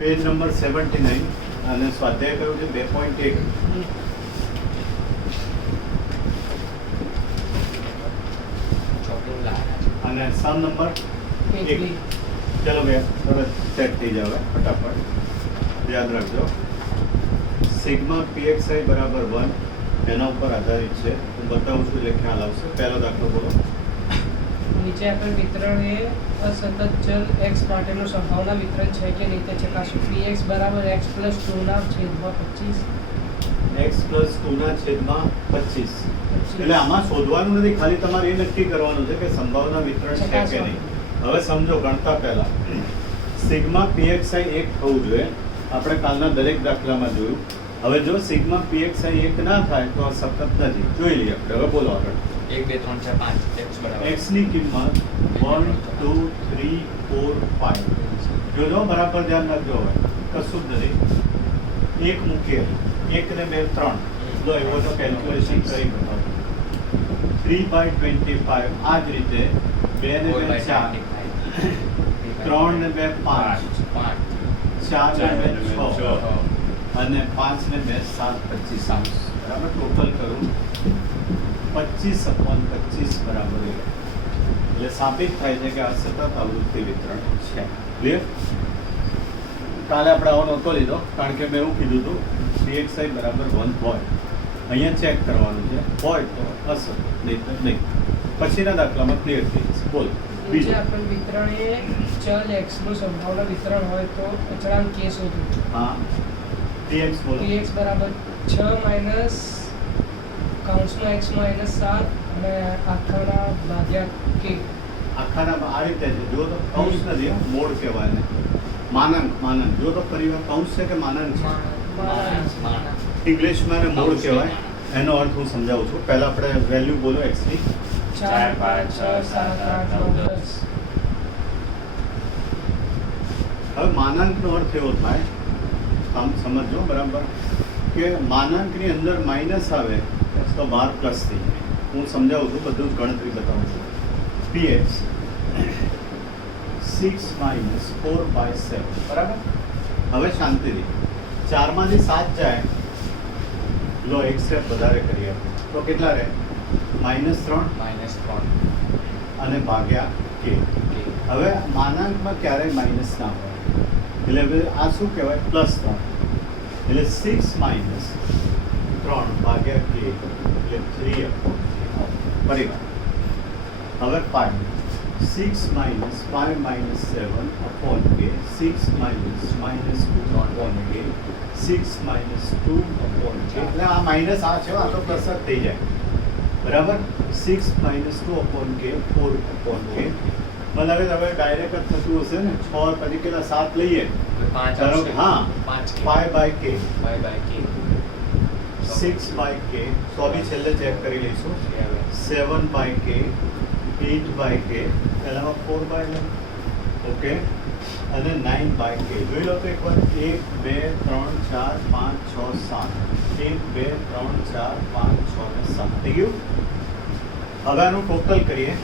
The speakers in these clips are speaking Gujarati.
પેજ નંબર 79 અને સ્વાધ્યાય કયું છે 2.1 અને સમ નંબર 1. ચલો બે સરસ સેટ થઈ જાવ ફટાફટ યાદ રાખજો. સિગ્મા pxi બરાબર 1 એના ઉપર આધારિત છે. હું બતાવું છું એટલે ખ્યાલ આવશે. પહેલો દાખલો બોલો. નીચે આપેલ વિતરણ એ અસતત ચલ x માટેનું સંભાવના વિતરણ છે કે નહીં તે ચકાસો. px બરાબર x પ્લસ 2 ના છેદમાં 25. x પ્લસ 2 ના છેદમાં 25. એટલે આમાં શોધવાનું નથી, ખાલી તમારે એ નક્કી કરવાનું છે કે સંભાવના વિતરણ છે કે નહીં. હવે સમજો ગણતા પહેલા સિગ્મા pxi 1 થવું જોઈએ. આપણે કાલના દરેક દાખલામાં જોયું. હવે જો સિગ્મા pxi 1 ના થાય તો આ સતત નથી. જોઈ લઈએ આપણે. હવે બોલો આગળ. 1 2 3 4 5 x બરાબર x ની કિંમત 1 2 3 4 5 જોજો બરાબર ધ્યાન રાખજો. હવે કશું જ નથી. એક મૂકીએ, 1 ને 2 3 લો એવો તો કેલ્ક્યુલેશન કરી બતાવો. 3/25 આ જ રીતે 2 ને 2 4 3 ને 2 5 4 ને 2 6 અને 5 ને 2 7 25 બરાબર. ટોટલ કરું 25/25 બરાબર 1. એટલે સાબિત થાય છે કે આ સતત આવૃત્તિ વિતરણ છે. ક્લિયર? કાલે આપણે આવો નહોતો લીધો કારણ કે મેં એવું કીધું હતું pxi બરાબર 1 હોય. અહીંયા ચેક કરવાનું છે, હોય તો અસર, નહીં તો નહીં. પછીના દાખલામાં ક્લિયર થઈ જશે. બોલ નીચે બીજું. આપેલ વિતરણ એ ચલ x નું સંભાવના વિતરણ હોય તો અચળાંક k શોધો. હા px બોલો. px બરાબર 6 માઇનસ કૌંસમાં x માઇનસ 7 અને આખાના ભાગ્યા k. આખાના આ રીતે છે. જો તો કૌંસ નથી, હો, મોડ કહેવાય ને. માનંક જો તો પરિવાર કૌંસ છે કે માનંક છે. ઇંગ્લિશમાં ને મોડ કહેવાય. એનો અર્થ હું સમજાવું છું. પહેલા આપણે વેલ્યુ બોલો x ની. 4 5 6 7 8 9 10. હવે માનાંકનો અર્થ એવો થાય, આમ સમજો બરાબર, કે માનાંકની અંદર માઇનસ આવે તો બહાર પ્લસ થઈ જાય. હું સમજાવું છું, બધું જ ગણતરી બતાવું છું. px 6 માઇનસ 4/7 બરાબર. હવે શાંતિથી 4 માંથી 7 જાય, લો એક સ્ટેપ વધારે કરીએ તો કેટલા રહે? -3 અને ભાગ્યા k. હવે માનાંકમાં ક્યારેય માઇનસ ના હોય, એટલે હવે આ શું કહેવાય? +3. એટલે 6 માઇનસ 3 ભાગ્યા k એટલે 3 ફરી વાર. હવે 5 6 minus 5 minus 7 upon k 6 minus -2 upon k 6 minus 2 upon k. એટલે આ માઇનસ આ છે, આ તો પ્લસ જ થઈ જાય બરાબર. 6 minus 2 upon k 4 upon k. મતલબ હવે ડાયરેક્ટ જ થતું હશે ને. 6 પછી કેટલા 7 લઈએ, ધારો કે હા 5/k 6/k તો બી છેલ્લે ચેક કરી લઈશું. 7/k 8/k પહેલામાં 4/11 ઓકે અને 9/k. જોઈ લો તો એકવાર 1 2 3 4 5 6 7 1 2 3 4 5 6 ને 7 થઈ ગયું. હવે આનું ટોટલ કરીએ.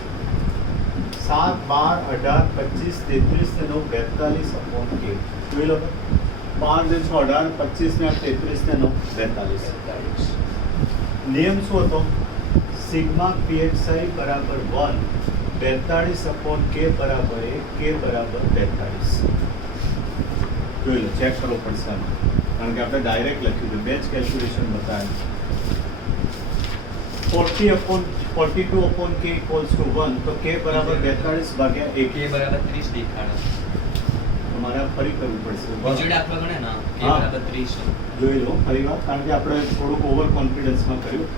7 12 18 25 33 ને 9 42 અપોન k. જોઈ લો તો 5 ને 6 18 25 ને 8 33 ને 9 42. નિયમ શું હતો? સિગ્મા pxi બરાબર 1 42 અપોન k બરાબર 1 k બરાબર 42. જોઈ લો, ચેક કરવો પડશે આમાં, કારણ કે આપણે ડાયરેક્ટ લખ્યું છે, બે જ કેલ્ક્યુલેશન બતાવ્યું. 42 અપોન k ઇક્વલ્સ ટુ 1 તો k બરાબર 42 ભાગ્યા 1 k બરાબર 30 દેખાડે. તમારે આ ફરી કરવું પડશે. બીજો દાખલો ગણે ના k હા. બરાબર 30 જોઈ લો ફરી વાર, કારણ કે આપણે થોડુંક ઓવર કોન્ફિડન્સમાં કર્યું.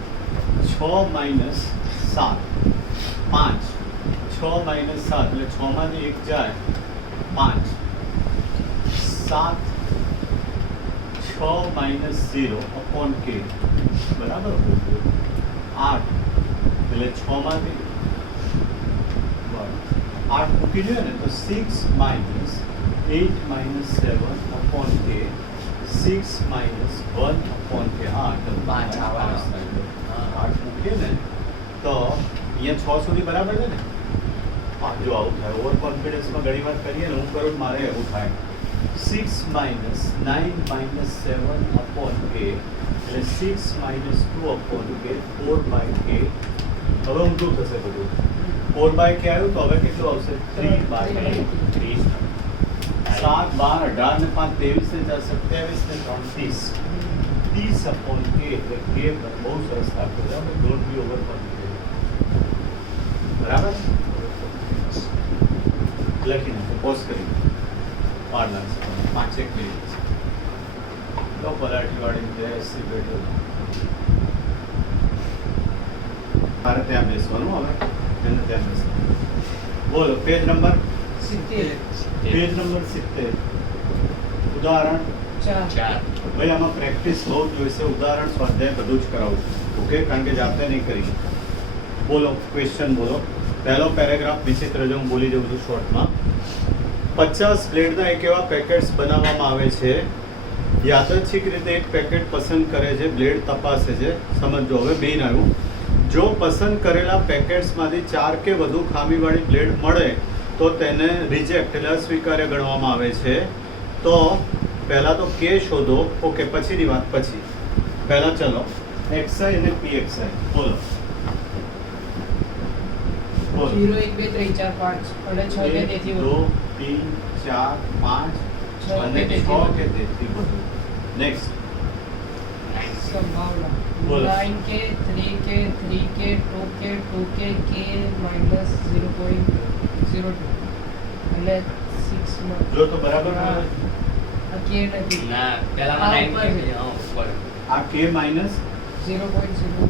6 માઇનસ 7 5 6 માઇનસ 7 એટલે 6 માંથી 1 જાય 5 7 6 માઇનસ 0 અપોન k બરાબર 8 એટલે 6 માંથી 8 મૂકી જોઈએ ને તો 6 minus 8 minus 7 upon k 6 minus 1 upon k. હા તો 5 આવવાના. 8 મૂકીએ ને તો અહીંયા 6 સુધી બરાબર છે ને. જો આવું થાય ઓવર કોન્ફિડન્સમાં ઘણી વાર કરીએ ને, હું કરું મારે એવું થાય 6 minus 9 minus 7 upon k એટલે 6 minus 2 upon k 4 by k હવે ઊંધું થશે બધું 4 by k આવ્યું તો હવે કેટલું આવશે 3 by k 30 7 12 18 ને 5 23 ને 4 27 ને 3 30 30 upon k એટલે k બહુ સરસ લાગતું છે ડોન્ટ બી ઓવર કોન્ફિડન્ટ બરાબર લખી નાખો પોઝ કરી પાર લાગશે 5 મિનિટ તો પલાટી વાળી બેસી બેઠો તારે ત્યાં બેસવાનું હવે એને ત્યાં બેસવાનું બોલો પેજ નંબર 70 પેજ નંબર 70 ઉદાહરણ 4 ભાઈ આમાં પ્રેક્ટિસ બહુ જોઈશે ઉદાહરણ સ્વાધ્યાય બધું જ કરાવું છું ઓકે કારણ કે જાતે નહીં કરી બોલો ક્વેશ્ચન બોલો પહેલો પેરેગ્રાફ વિચિત્ર જો હું બોલી જઉં છું શોર્ટમાં 50 બ્લેડના એક એવા પેકેટ્સ બનાવવામાં આવે છે યાદચ્છિક રીતે એક પેકેટ પસંદ કરે છે બ્લેડ તપાસે છે સમજો હવે બેન આવ્યું જો પસંદ કરેલા પેકેટ્સમાંથી 4 કે વધુ ખામીવાળી બ્લેડ મળે તો તેને રિજેક્ટ એટલે અસ્વીકાર્ય ગણવામાં આવે છે તો પહેલા તો કે શોધો ઓકે પછીની વાત પછી પહેલા ચલો XI અને PXI બોલો 0 1 2 3 4 5 અને 6 કે તેથી વધુ 2 3 4 5 6 અને કે 6 તેથી કે તેથી વધુ નેક્સ્ટ સંભાવના બોલો. 9 કે 3 કે 3 કે 2 કે 2 કે k minus 0.02 અને 6 માં જો તો બરાબર હા. બોલે. આ k નથી ના પહેલામાં આ 9 ઉપર. કે હા ઉપર આ k માઇનસ 0.02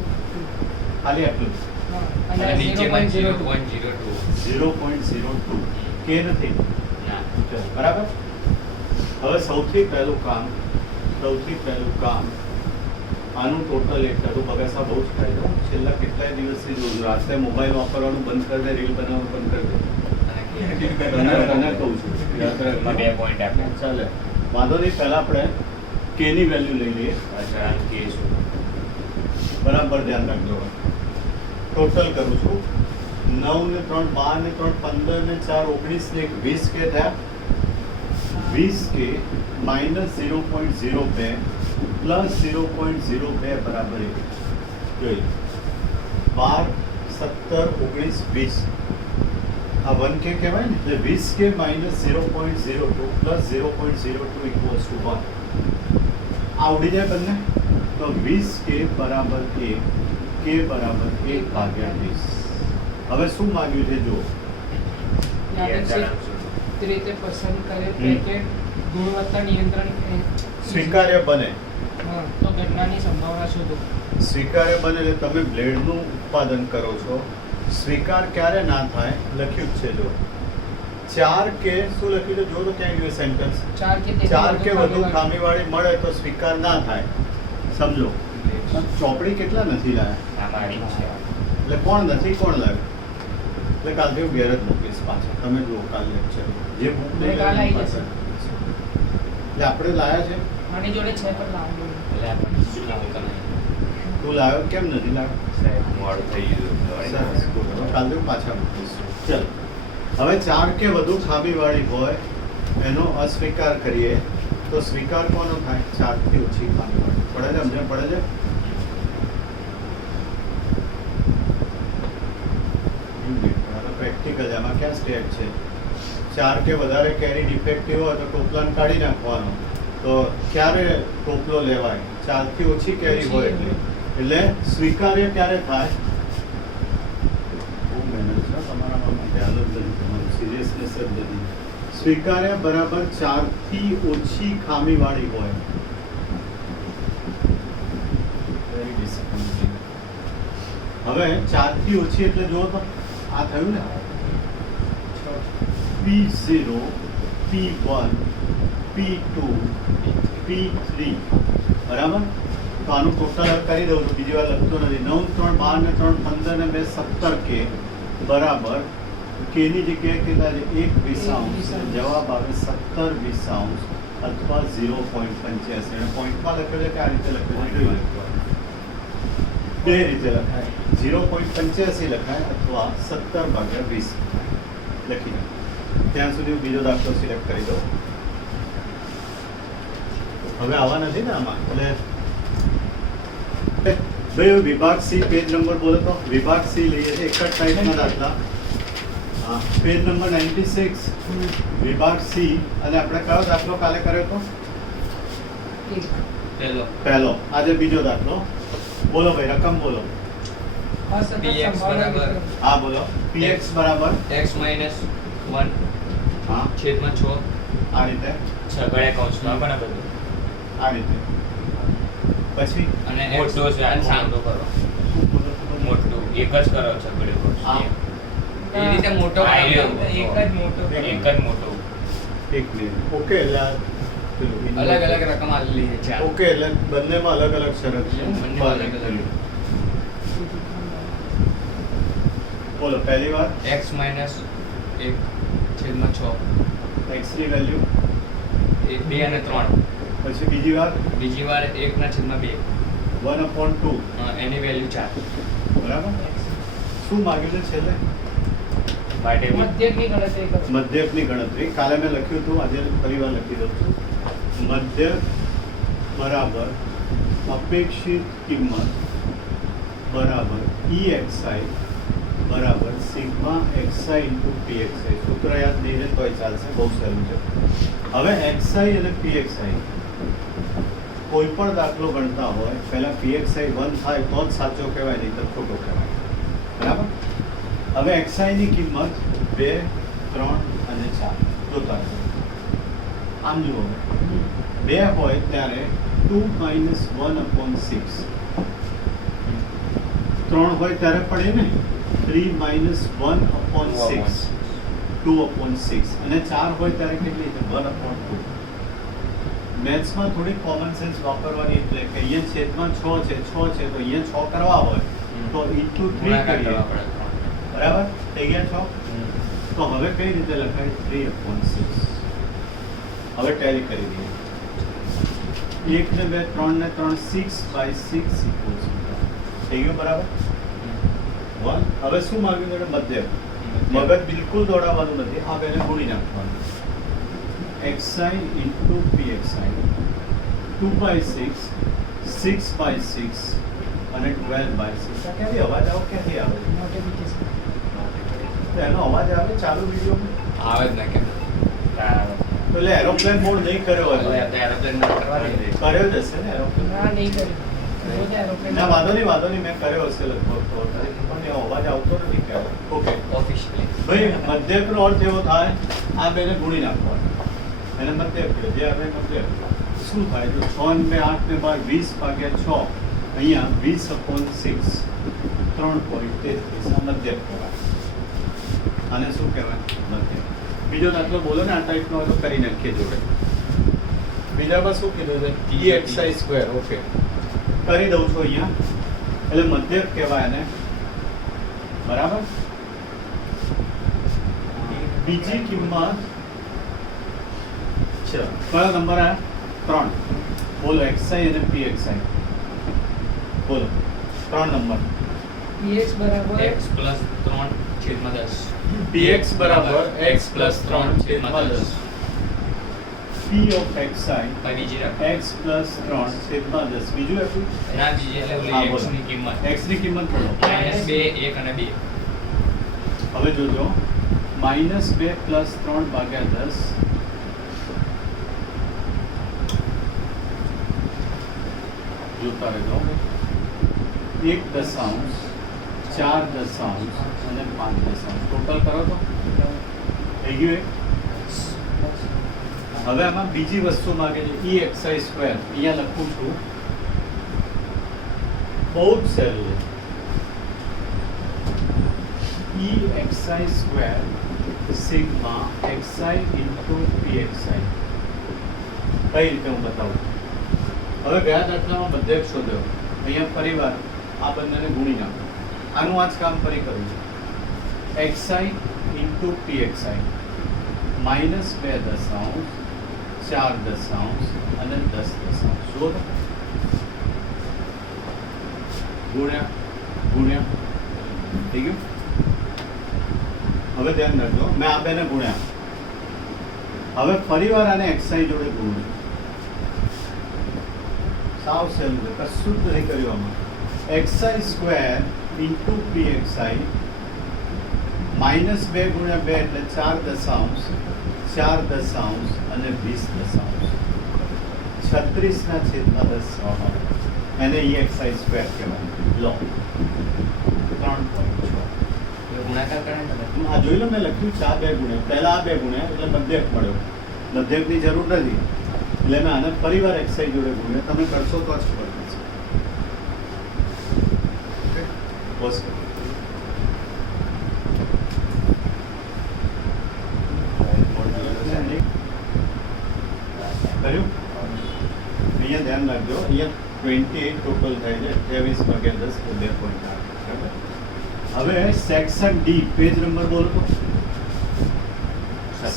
ખાલી આટલું હા અને અને નીચેમાં 0.02 0.02 0.02 k નથી ના ચલો બરાબર હવે સૌથી પહેલું કામ આનું ટોટલ એક તારું બગાસા બહુ જ થાય છે છેલ્લા કેટલાય દિવસથી જોઉં છું રાત્રે મોબાઈલ વાપરવાનું બંધ કરી દે રીલ બનાવવાનું બંધ કરી દે તને કહું છું યાદ રાખજો. બે પોઈન્ટ આપણે ચાલે વાંધો નહીં પહેલા આપણે k ની વેલ્યુ લઈ લઈએ અચ્છા કે શું બરાબર ધ્યાન રાખજો ટોટલ કરું છું 9 ને 3 12 ને 3 15 ને 4 19 ને 20 કે થયા 20 કે માઇનસ 0.02 પ્લસ 0.02 બરાબર 1 જોઈએ 12 17 19 20 આ 1 કે કહેવાય ને એટલે 20 કે માઇનસ 0.02 પ્લસ 0.02 ઇક્વલ્સ ટુ 1 આ ઉડી જાય બંને તો 20 કે બરાબર 1 કે બરાબર 1 ભાગ્યા 20 હવે શું માંગ્યું છે જો યાદચ્છિક રીતે પસંદ કરેલ હમ. પેકેટ ગુણવત્તા નિયંત્રણ સ્વીકાર્ય બને હા તો ઘટનાની સંભાવના શોધો સ્વીકાર્ય બને એટલે તમે બ્લેડનું ઉત્પાદન કરો છો સ્વીકાર ક્યારે ના થાય લખ્યું જ છે જો 4 કે શું લખ્યું છે જો તો ક્યાં ગયું સેન્ટેન્સ 4 કે તેથી 4 કે વધુ ખામીવાળી. ખામીવાળી મળે તો સ્વીકાર ના થાય સમજો ચોપડી કેટલા નથી લાયા આ પાડી છે એટલે કોણ નથી કોણ લાવ્યું એટલે કાલથી હું ઘેર જ મૂકીશ પાછા તમે જુઓ કાલ લેક્ચર જે બુક નહીં કાલ આવી લાવી જશે. એટલે આપણે લાયા છે આની જોડે છે પણ લાવવું એટલે આપણે શું લાવતા નહીં તું લાવ્યો કેમ નથી લાવ્યો સાહેબ મોડું થઈ ગયું સરસ good. હવે કાલથી હું પાછા મૂકીશ ચલો હવે 4 કે વધુ ખામીવાળી હોય એનો અસ્વીકાર કરીએ તો સ્વીકાર કોનો થાય 4 થી ઓછી ખામીવાળી પડે છે સમજણ પડે છે પ્રેક્ટિકલ આમાં ક્યાં સ્ટેપ છે 4 કે વધારે કેરી ડિફેક્ટિવ હોય તો ટોપલાને કાઢી નાખવાનો તો ક્યારે ટોપલો લેવાય 4 થી ઓછી કેરી હોય એટલે સ્વીકાર્ય ક્યારે થાય બહુ મહેનત છે તમારામાં ધ્યાન જ નથી તમારું સિરિયસનેસ જ નથી સ્વીકાર્ય બરાબર 4 થી ઓછી ખામીવાળી હોય વેરી ડિસઅપોઇન્ટિંગ હવે 4 થી ઓછી એટલે જુઓ તો આ થયું ને P0 P1 P2 P3 બરાબર તો આનું ટોટલ કરી દઉં છું બીજી વાર લખતો નથી 9 3 12 ને 3 15 ને 2 17 કે બરાબર કે ની જગ્યાએ કેટલા છે 1 20 જવાબ આવે 17 20 અથવા 0.85 અને પોઈન્ટમાં લખ્યું છે કે આ રીતે લખ્યું છે બે રીતે લખાય 0.85 લખાય અથવા 17/20 લખી નાખો ત્યાં સુધી હું બીજો દાખલો સિલેક્ટ કરી દઉં હવે આવા નથી ને આમાં એટલે ભાઈ વિભાગ સી પેજ નંબર બોલો તો વિભાગ સી લઈએ છીએ એક જ ટાઈપના દાખલા હા પેજ નંબર 96 વિભાગ સી અને આપણે કયો દાખલો કાલે કર્યો તો પહેલો આજે બીજો દાખલો બોલો ભાઈ રકમ બોલો અસતત PX સંભાવના બરાબર. વિતરણ. હા બોલો px બરાબર x minus 1 હા છેદમાં 6 આ રીતે છગડે કૌંસમાં બરાબર આ રીતે પછી અને મોટો છે આ સાંતો કરો મોટું એક જ કરો છગડે કૌંસ હા. એ રીતે મોટો એક બનાવ્યો. જ મોટો એક જ મોટો એક મિનિટ ઓકે એટલે આ પેલું અલગ અલગ રકમ આલેલી છે ચાર. ઓકે એટલે બંનેમાં અલગ અલગ શરત છે બંનેમાં અલગ અલગ. બોલો પહેલી વાર x minus 1 છેદમાં 6 x ની વેલ્યુ એ 2 અને 3 પછી બીજી વાર બીજી વાર 1 ના છેદમાં 2 1/2 એની વેલ્યુ 4 બરાબર શું માગ્યું છે છેલ્લે માટે મધ્યકની ગણતરી કરો. મધ્યકની ગણતરી કાલે મેં લખ્યું હતું આજે ફરી વાર લખી દઉં છું મધ્યક બરાબર અપેક્ષિત કિંમત બરાબર EXI બરાબર સિગ્મા XI ઇન્ટુ PXI સૂત્ર યાદ નહીં રહે તોય ચાલશે બહુ સહેલું છે હવે XI અને PXI કોઈ પણ દાખલો ગણતા હોય પહેલા PXI 1 થાય તો જ સાચો કહેવાય નહીં તો ખોટો કહેવાય બરાબર હવે XI ની કિંમત 2 3 અને 4 જોતા રહો આમ જુઓ 2 હોય ત્યારે 2 - 1/6 3 હોય ત્યારે પડે ને 3 - 1/6 2/6 અને 4 હોય ત્યારે કેટલી છે 1/2 મેથ્સમાં થોડી કોમન સેન્સ વાપરવાની એટલે કે અહીંયા છેદમાં 6 છે 6 છે તો અહીંયા 6 કરવા હોય તો ઇન્ટુ 3 ગુણાકાર કરીએ કરવા પડે 3 બરાબર થઈ ગયા 6 તો હવે કઈ રીતે લખાય 3/6 હવે ટેલી કરી દઈએ 1 ને 2 3 ને 3 6/6 થઈ ગયું બરાબર 1 હવે શું માંગ્યું છે મધ્યક મગજ બિલકુલ દોડાવવાનું નથી આ બેને ગુણી નાખવાનું xi into pxi 2/6 6/6 અને 12/6 આ ક્યાંથી અવાજ આવો ક્યાંથી આવે Multiplication. તો એનો અવાજ આવે ચાલુ વિડીયોમાં આવે જ ના કેમ તો એટલે એરોપ્લેન મોડ નહીં કર્યો હોય ત્યારે પ્લેન ના કરવાની રહી. કર્યો જ હશે ને એરોપ્લેન ના નહીં કર્યું. રોજ aeroplane ના વાંધો નહીં મેં કર્યો હશે લગભગ તો પણ એવો અવાજ આવતો નથી ક્યારે ઓકે Officially. ભાઈ મધ્યકનો અર્થ એવો થાય આ બેને ગુણી નાખવાનું એને મધ્યક કહે જે આપણે મધ્યક શું થાય તો 6 ને 2 8 ને 12 20/6 અહીંયા 20/6 3.33 આ મધ્યક કહેવાય આને શું કહેવાય મધ્યક બીજો દાખલો બોલો ને આ ટાઈપનો હોય તો કરી નાખીએ જોડે બીજામાં શું કીધું છે EXI સ્ક્વેર ઓકે કરી દઉં છું અહીંયા એટલે મધ્યક કહેવાય એને બરાબર બીજી કિંમત છે કયો નંબર આ 3 બોલો XI અને PXI બોલો 3 નંબર px બરાબર x plus 3 છેદમાં 10. PX બરાબર x plus 3 છેદમાં 10 P of XI પછી બીજી રકમ. x plus 3 છેદમાં 10 બીજું આપ્યું એના બીજી એટલે હા, ઓલી બોલો. x ની કિંમત x ની કિંમત બોલો -2 1 અને 2 હવે જોજો -2 plus 3/10 જોતા રહેજો 1 દશાંશ 4 દશાંશ અને 5 દશાંશ ટોટલ કરો તો થઈ ગયું એક હવે આમાં બીજી વસ્તુ માંગે છે EXI સ્ક્વેર અહીંયા લખું છું બહુ જ સહેલું છે EXI square sigma XI into PXI કઈ રીતે હું બતાવું હવે ગયા દાખલામાં મધ્યક શોધ્યો અહીંયા ફરીવાર આ બંનેને ગુણી નાખો આનું આ જ કામ ફરી કર્યું છે XI ઇન્ટુ PXI -2 દશાંશ 4 દશાંશ અને 10 દશાંશ શોધો ગુણ્યા ગુણ્યા થઈ ગયું હવે ધ્યાન રાખજો મેં આ બેને ગુણ્યા હવે ફરીવાર આને XI જોડે ગુણ્યું સાવ સહેલું છે, કશું જ નહીં કર્યું આમાં. એક્સઆઈ સ્ક્વેર ઇન્ટુ પીએક્સઆઈ -2 ગુણ્યા 2 એટલે 4 દશાંશ 4 દશાંશ અને 20 દશાંશ 36/10 એને EXI સ્ક્વેર કહેવાય. લો 3.6. ગુણાકાર કરે ને તમે. આ જોઈ લો મેં લખ્યું છે આ 2 ગુણ્યા, પહેલા આ 2 ગુણ્યા એટલે મધ્યક મળ્યો. મધ્યકની જરૂર નથી એટલે મેં આને ફરીવાર એક્સઆઈ જોડે ગુણ્યા. તમે કરશો તો જ ખબર પડશે. ઓકે, બસ કર્યું. અહીંયા ધ્યાન રાખજો, અહીંયા 28 ટોટલ થાય છે. 28 ભાગ્યા 10 એટલે 2.8. બરાબર. હવે સેક્શન ડી, પેજ નંબર બોલો તો.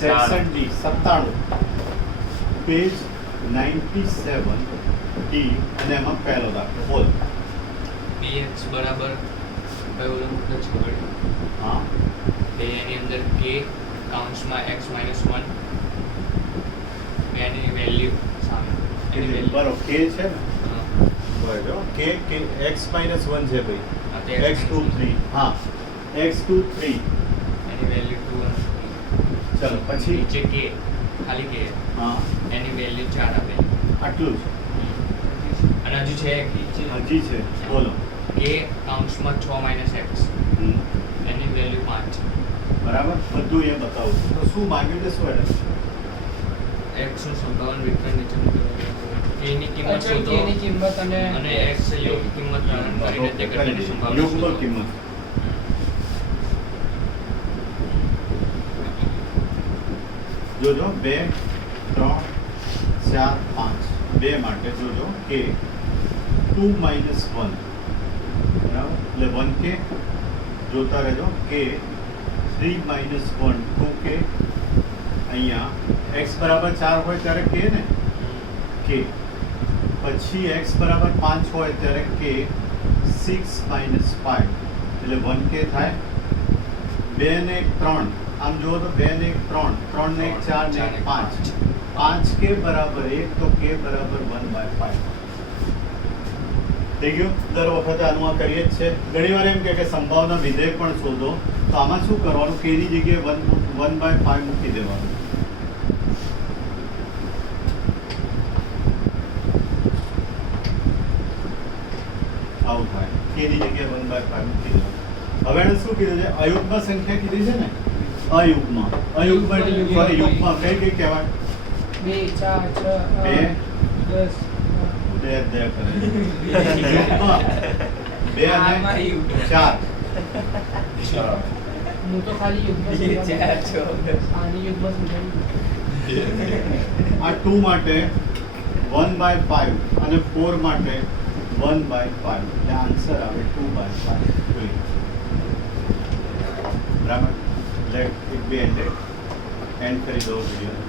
સેક્શન ડી 97 પેજ 97 ડી અને એમાં પહેલો દાખલો બોલો. px બરાબર કયો ઓલો મુક્ત છે વળી? હા, એની અંદર k કાઉન્સમાં x - 1 એની વેલ્યુ સામે એની વેલ્યુ બરો કે છે ને બરાબર. કે x - 1 છે ભાઈ. x23 હા x23 એની વેલ્યુ 2 ચલો પછી નીચે k ખાલી k હા એની વેલ્યુ 4 આપેલી આટલું છે. અને હજુ છે એક હજી છે બોલો. k કાઉન્સમાં 6 - x હમ. એની વેલ્યુ 5 બરાબર, બધું એ બતાવું છું. તો શું માંગ્યું છે, શું એડ્રેસ? x નું સંભાવન વિતરણ નીચે k ની કિંમત અચળ શોધો k ની કિંમત અને અને x યોગ્ય કિંમત ધારણ કરીને તે ઘટનાની સંભાવના યુગ્મ શોધો. કિંમત. જોજો 2 3 4 5 2 માટે જોજો કે 2 - 1 બરાબર એટલે 1k જોતા રહેજો કે 3 - 1 2k. અહીંયા x બરાબર 4 હોય ત્યારે k ને k, પછી x બરાબર 5 હોય ત્યારે k 6 - 5 એટલે 1k થાય. 2 ને 1 3 આમ જુઓ તો 2 ને 1 3 3 ને 1 4 ને 1 5 5k બરાબર 1 તો k બરાબર 1/5 થઈ ગયું. દર વખતે આનું આ કરીએ જ છે. ઘણીવાર એમ કે સંભાવના વિધેય પણ શોધો, તો આમાં શું કરવાનું, k ની જગ્યાએ 1/5 મૂકી દેવાનું. આવું થાય. k ની જગ્યાએ 1/5 મૂકી દેવાનું. હવે એને શું કીધું છે, અયુગ્મ સંખ્યા કીધી છે ને. અયુગ્મ એટલે sorry, યુગ્મ કઈ કહેવાય? 2 4 6 બે. 10 બે કરે યુગ્મ 2 અને 4. હું તો ખાલી યુગ્મ સમજાવું. આની યુગ્મ સમજાવું. આ 2 માટે 1/5 અને 4 માટે 1/5 એટલે આન્સર આવે 2/5. બરાબર. એટલે એક બે એન્ડ કરી દો વિડીયો.